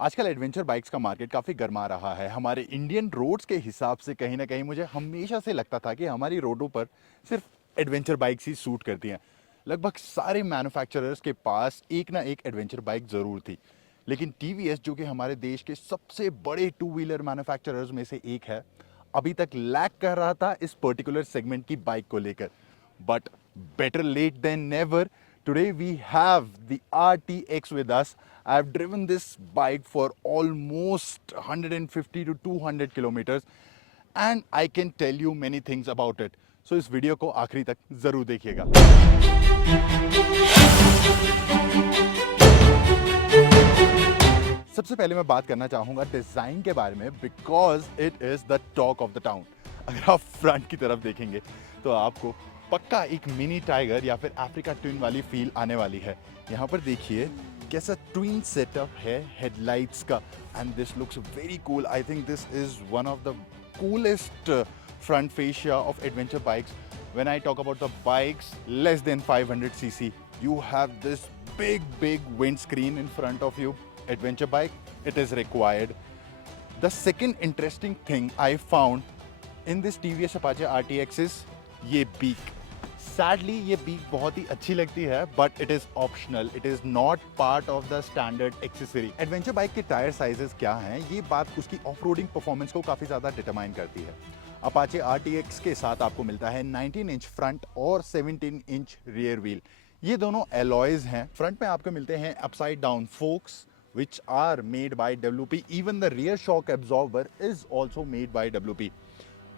आजकल adventure bikes का market काफ़ी गर्मा रहा है। हमारे इंडियन रोड्स के हिसाब से कहीं ना कहीं मुझे हमेशा से लगता था कि हमारी रोडों पर सिर्फ एडवेंचर बाइक्स ही सूट करती हैं। लगभग सारे मैन्युफैक्चरर्स के पास एक ना एक एडवेंचर बाइक ज़रूर थी। लेकिन टीवीएस, जो कि हमारे देश के सबसे बड़े टू व्हीलर मैन्युफैक्चरर्स में से एक है, अभी तक लैग कर रहा था इस पर्टिकुलर सेगमेंट की बाइक को लेकर। But better late than never. Today we have the RTX with us. I've driven this bike for almost 150 to 200 kilometers and I can tell you many things about it. So इस video को आखिरी तक ज़रूर देखिएगा। सबसे पहले मैं बात करना चाहूँगा डिज़ाइन के बारे में, because it is the talk of the town. अगर आप फ्रंट की तरफ देखेंगे तो आपको पक्का एक मिनी टाइगर या फिर अफ्रीका ट्विन वाली फील आने वाली है। यहाँ पर देखिए कैसा ट्विन सेटअप है हेडलाइट्स का, and this looks very cool. I think this is one of the coolest front fascia of adventure bikes. When I talk about the bikes less than 500cc, you have this big windscreen in front of you. Adventure bike, it is required. The second interesting thing I found in this TVS Apache RTX is ये beak. Sadly ये beak बहुत ही अच्छी लगती है, but it is optional, it is not part of the standard accessory. Adventure bike के tyre sizes क्या हैं, ये बात उसकी ऑफ रोडिंग परफॉर्मेंस को काफ़ी ज़्यादा डिटरमाइन करती है। अपाचे RTX के साथ आपको मिलता है 19 इंच फ्रंट और 17 इंच रियर व्हील। ये दोनों एलॉयज हैं। फ्रंट में आपको मिलते हैं upside down focus which are made by WP. Even the rear shock absorber is also made by WP.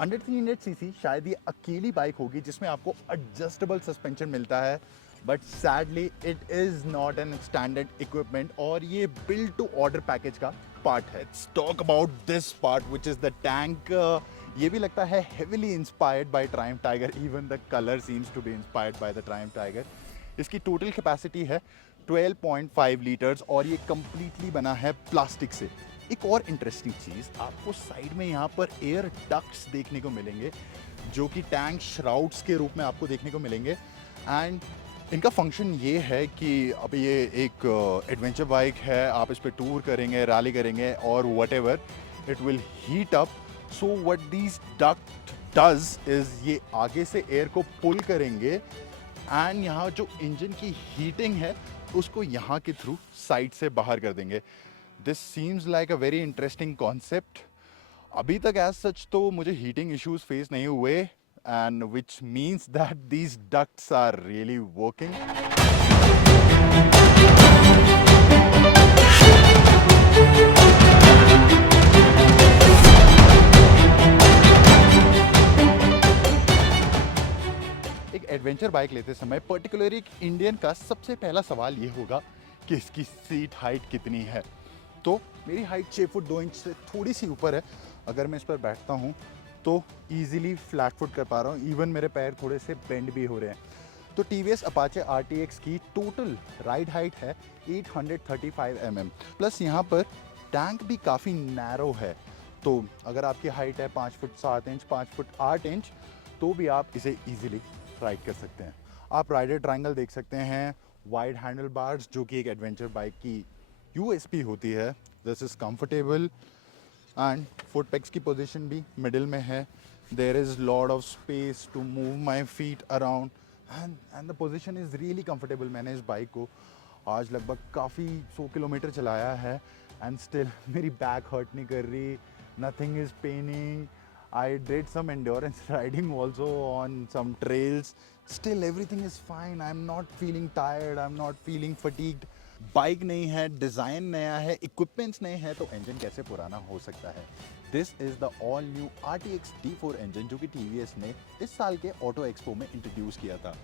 Under 300cc शायद ये अकेली बाइक होगी जिसमें आपको एडजस्टेबल सस्पेंशन मिलता है, but sadly it is not an standard equipment और ये बिल्ड टू ऑर्डर पैकेज का पार्ट है। Let's talk about this part which is the tank. ये भी लगता है heavily inspired by Triumph Tiger, even the colour seems to be inspired by the Triumph Tiger. इसकी total capacity है 12.5 litres और ये कंप्लीटली बना है प्लास्टिक से। एक और इंटरेस्टिंग चीज़, आपको साइड में यहाँ पर एयर डक्ट्स देखने को मिलेंगे जो कि टैंक श्राउड्स के रूप में आपको देखने को मिलेंगे। एंड इनका फंक्शन ये है कि अब ये एक एडवेंचर बाइक है, आप इस पर टूर करेंगे, रैली करेंगे और what ever, it will heat up. So what these duct does is ये आगे से एयर को पुल करेंगे एंड यहाँ जो इंजन की हीटिंग है उसको यहाँ के थ्रू साइड से बाहर कर देंगे। This seems like a very interesting concept. अभी तक एज सच तो मुझे हीटिंग इश्यूज फेस नहीं हुए, and which means that these ducts are really working. एक एडवेंचर बाइक लेते समय पर्टिकुलरली एक इंडियन का सबसे पहला सवाल ये होगा कि इसकी सीट हाइट कितनी है। तो मेरी हाइट 6 फुट 2 इंच से थोड़ी सी ऊपर है। अगर मैं इस पर बैठता हूँ तो ईजिली फ्लैट फुट कर पा रहा हूँ, इवन मेरे पैर थोड़े से बेंड भी हो रहे हैं। तो TVS अपाचे RTX की टोटल राइड हाइट है 835 mm, प्लस यहाँ पर टैंक भी काफ़ी नैरो है। तो अगर आपकी हाइट है 5 फुट 7 इंच 5 फुट 8 इंच तो भी आप इसे ईजिली राइड कर सकते हैं। आप राइडर ट्रायंगल देख सकते हैं, वाइड हैंडल बार्स जो कि एक एडवेंचर बाइक की USP होती है। This is comfortable and foot pegs की पोजीशन भी मिडिल में है। There is lot of space to move my feet around and the position is really comfortable. मैंने इस बाइक को आज लगभग काफ़ी 100 किलोमीटर चलाया है एंड स्टिल मेरी बैक हर्ट नहीं कर रही, nothing is paining. I did some endurance riding also on some trails. Still everything is fine. I'm not feeling tired. I'm not feeling fatigued. Bike नई है, डिज़ाइन नया है, इक्विपमेंट्स नए हैं, तो इंजन कैसे पुराना हो सकता है। This is the all new RTX D4 engine जो कि TVS ने इस साल के ऑटो एक्सपो में इंट्रोड्यूस किया था।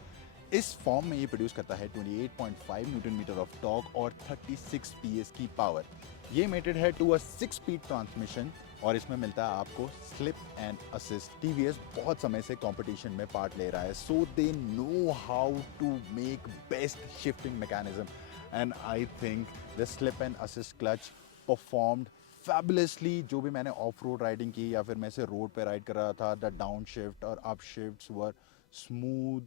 इस फॉर्म में ये प्रोड्यूस करता है 28.5 न्यूटन मीटर ऑफ टॉर्क और 36 PS की पावर। ये मेटेड है टू अ 6 स्पीड ट्रांसमिशन और इसमें मिलता है आपको स्लिप एंड असिस्ट। TVS बहुत समय से कंपटीशन में पार्ट ले रहा है, so they know how to make best shifting mechanism and I think the slip and assist clutch performed fabulously. जो भी मैंने ऑफ रोड राइडिंग की या फिर मैं से रोड पे राइड कर रहा था, द डाउन शिफ्ट और up shifts were smooth,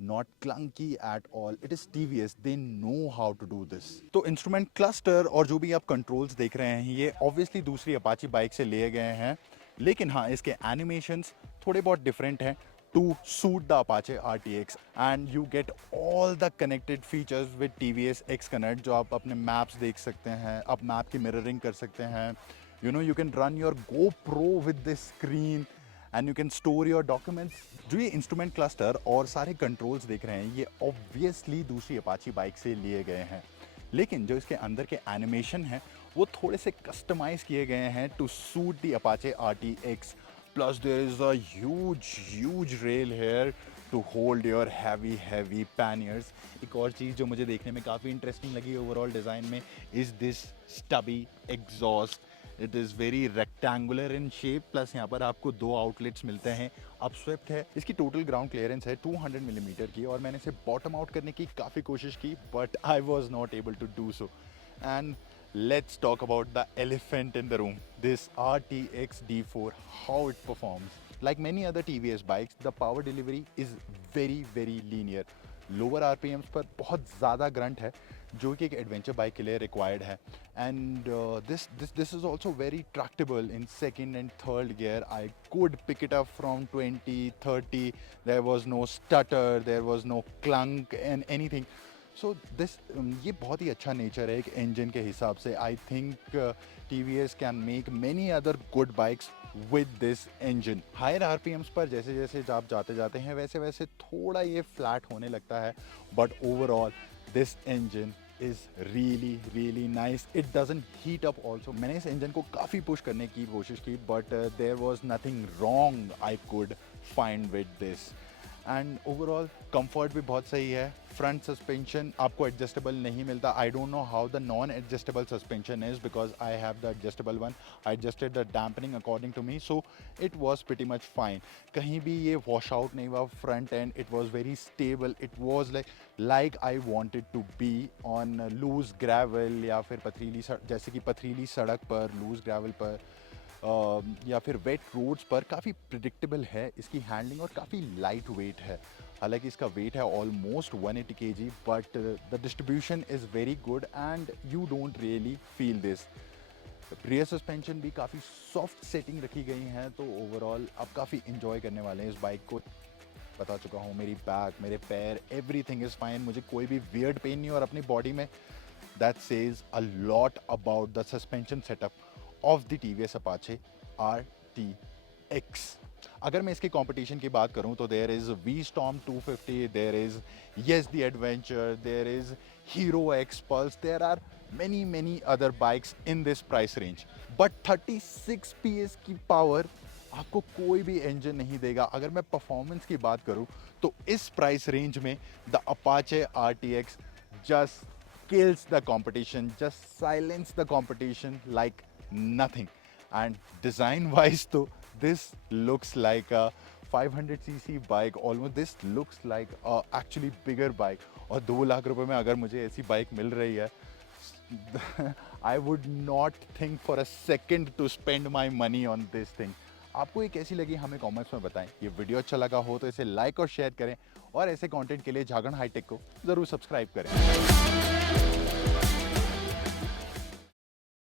not clunky at all. It is TVS. They know how to do this. तो इंस्ट्रूमेंट क्लस्टर और जो भी आप कंट्रोल्स देख रहे हैं ये ऑब्वियसली दूसरी अपाची बाइक से लिए गए हैं, लेकिन हाँ इसके एनिमेशंस थोड़े बहुत डिफरेंट हैं to suit the Apache RTX, and you get all the connected features with TVS Xconnect जो आप अपने मैप्स देख सकते हैं, आप मैप की मिररिंग कर सकते हैं, you can run your GoPro with this screen and you can store your documents. जो ये इंस्ट्रूमेंट क्लस्टर और सारे कंट्रोल्स देख रहे हैं ये ऑब्वियसली दूसरी अपाची बाइक से लिए गए हैं, लेकिन जो इसके अंदर के एनिमेशन हैं वो थोड़े से कस्टमाइज किए गए हैं to suit the Apache RTX. Plus there is a huge rail here to hold your heavy panniers. एक और चीज़ जो मुझे देखने में काफ़ी इंटरेस्टिंग लगी ओवरऑल डिज़ाइन में is this stubby exhaust. It is very rectangular in shape. Plus यहाँ पर आपको 2 आउटलेट्स मिलते हैं. अपस्वेप्ट है. इसकी टोटल ग्राउंड क्लियरेंस है 200 मिलीमीटर की और मैंने इसे बॉटम आउट करने की काफ़ी कोशिश की but I was not able to do so. And let's talk about the elephant in the room, this RTX D4, how it performs. Like many other TVS bikes, the power delivery is very linear. Lower RPMs पर बहुत ज़्यादा grunt है जो कि एक adventure bike के लिए required है. And this is also very tractable in second and third gear. I could pick it up from 20-30. There was no stutter, there was no clunk and anything. So this ये बहुत ही अच्छा nature है एक engine के हिसाब से. I think TVS can make many other good bikes with this engine. Higher RPMs पर जैसे जैसे आप जाते हैं वैसे वैसे थोड़ा ये फ्लैट होने लगता है, but overall this engine is really nice. It doesn't heat up also. मैंने इस इंजन को काफ़ी पुश करने की कोशिश की but there was nothing wrong I could find with this. And overall comfort भी बहुत सही है. फ्रंट सस्पेंशन आपको एडजस्टेबल नहीं मिलता. I don't know how the non adjustable suspension is because I have the adjustable one. I adjusted the damping according to me, so it was pretty much fine. कहीं भी ये wash out नहीं हुआ. Front end it was very stable. It was like I wanted to be on loose gravel या फिर पथरीली जैसे कि पथरीली सड़क पर, लूज ग्रेवल पर या फिर वेट रोड्स पर. काफ़ी प्रिडिक्टेबल है इसकी हैंडलिंग और काफ़ी लाइट वेट है. हालांकि इसका वेट है almost 180 kg but the distribution is very good and you don't really feel this. Rear suspension भी काफ़ी सॉफ्ट सेटिंग रखी गई हैं, तो ओवरऑल आप काफ़ी इंजॉय करने वाले हैं इस बाइक को. बता चुका हूँ मेरी बैक, मेरे पैर, एवरीथिंग इज़ फाइन. मुझे कोई भी वियर्ड पेन नहीं और अपनी बॉडी में. That says a lot about the suspension setup of the TVS Apache RTX. अगर मैं इसके कंपटीशन की बात करूं तो there is V-Storm 250, there is Yes the Adventure, there is Hero X Pulse, there are many other bikes in this price range. But 36 PS की power आपको कोई भी इंजन नहीं देगा. अगर मैं परफॉर्मेंस की बात करूं तो इस प्राइस रेंज में the Apache RTX just kills the competition, just silence the competition like nothing. And design wise though this looks like a 500cc bike. Almost this looks like a actually bigger bike. और 2 लाख रुपए में अगर मुझे ऐसी bike मिल रही है I would not think for a second to spend my money on this thing. आपको ये कैसी लगी हमें कमेंट्स में बताएं. ये वीडियो अच्छा लगा हो तो इसे लाइक और शेयर करें और ऐसे कंटेंट के लिए झारखंड हाईटेक को ज़रूर सब्सक्राइब करें.